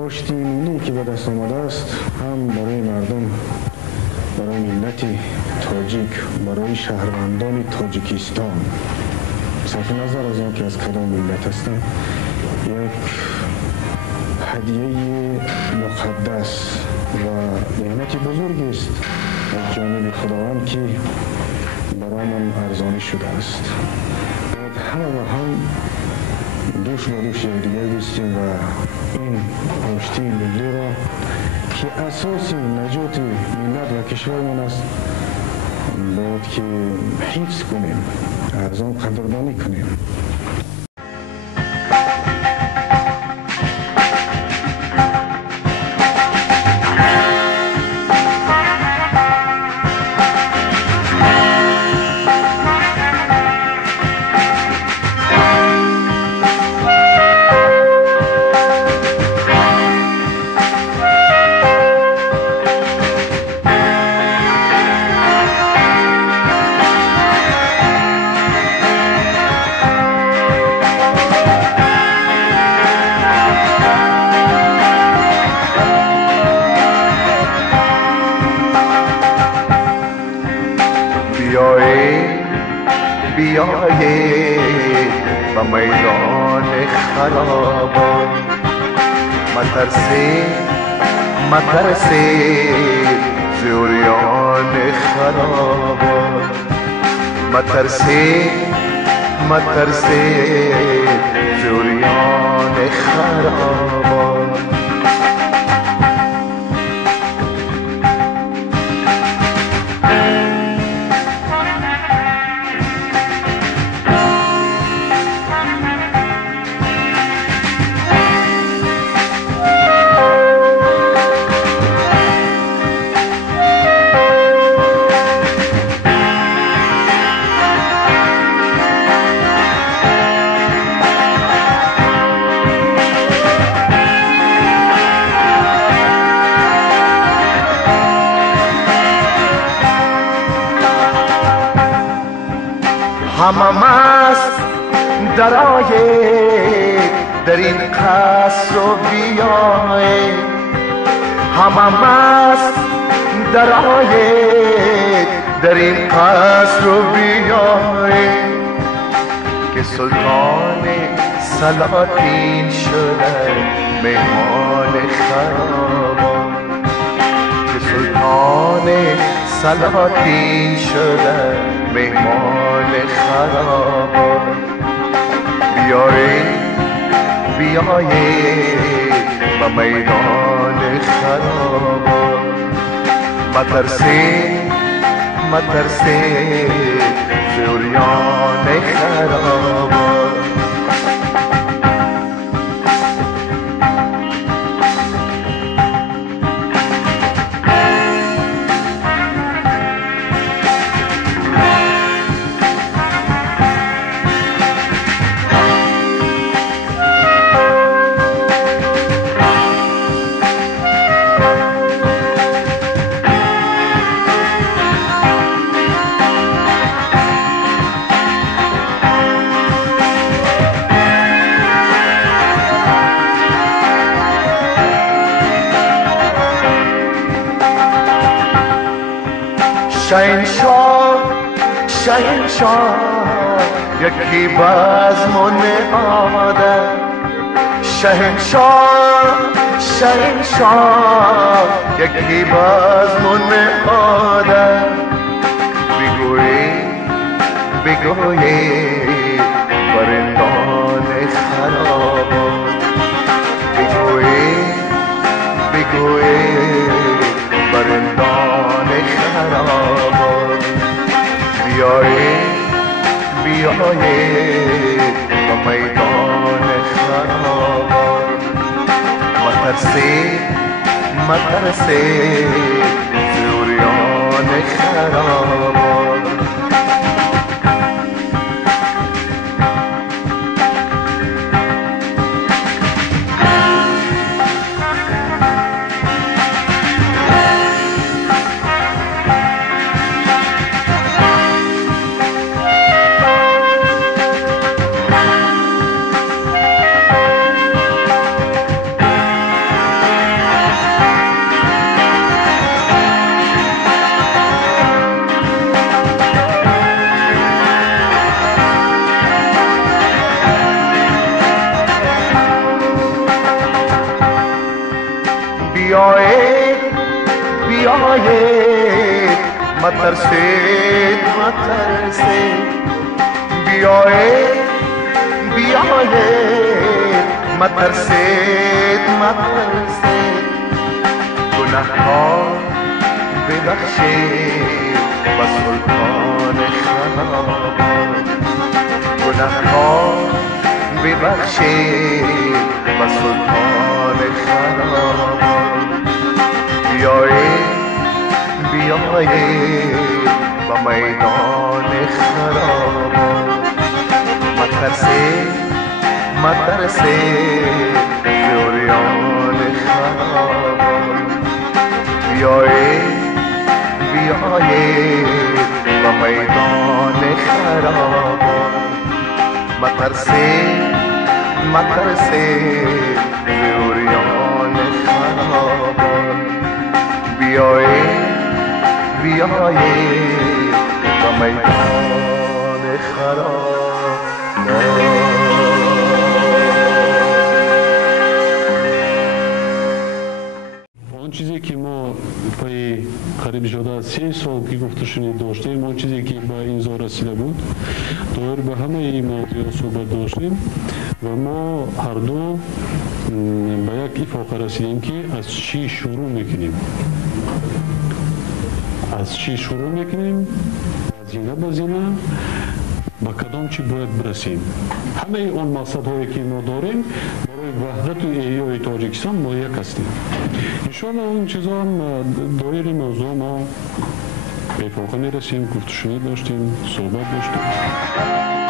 آشتی ملی که به دست آمده است هم برای مردم، برای ملت تاجیک، برای شهروندان تاجیکستان، صرف نظر از آنکه از کدام ملت هستند، یک هدیه مقدس و نعمت بزرگی است از جانب خداوند که برای من ارزانی شده است. همه با هم دوش با دوش یکدیگر بیستیم و این آشتی ملی را که اساس نجات ملت و کشورمان است باید که حفظ کنیم، از آن قدردانی کنیم. بیایید به میدان خرابات، مترسید زوریان خرابات، مترسید زوریان خرابات. همه مست درآیید در این قصر و بیایید، همه مست درآیید در این قصر و بیایید که سلطان سلاطین شده مهمان خرابات، که سلطان سلاطین شده مهمان خرابات. بیایید به میدان خرابات، مترسید زوریان خرابات. شهنشاه یکی بزم نهاده، شهنشاه یکی بزم نهاده. بگویید برندان خرابات، بگویید برندان خرابات. بیایید به میدان خرابات، مترسید زوریان خرابات. بیایید بیایید مترسید مترسید بیایید بیایید مترسید مترسید گناهکار ببخشید و سلطان خرابات گناهکار ببخشید و سلطان خرابات بیایید بیایید و میدان خرابات مترسید مترسید جوریان خرابات بیایید بیایید و میدان خرابات مترسید مترسید جوریان خرابات بیایید بیایید و میدان خرابات آن چیزی که ما پای قریب شده 3 سال که گفتشونی داشتیم آن چیزی که به اینجا رسیده بود دایر به همه این موضوعات صحبت داشتیم و ما هر دو به یک اتفاق رسیدیم که از چی شروع میکنیم از زینه به زینه با کدام چی باید برسیم همه اون مقصد هایی که ما داریم برای وحدت و احیای تاجیکستان ما یک هستیم انشاءالله اون چیزا هم دایر موضوع ما به اتفاق میرسیم گفتشونی داشتیم صحبت داشتیم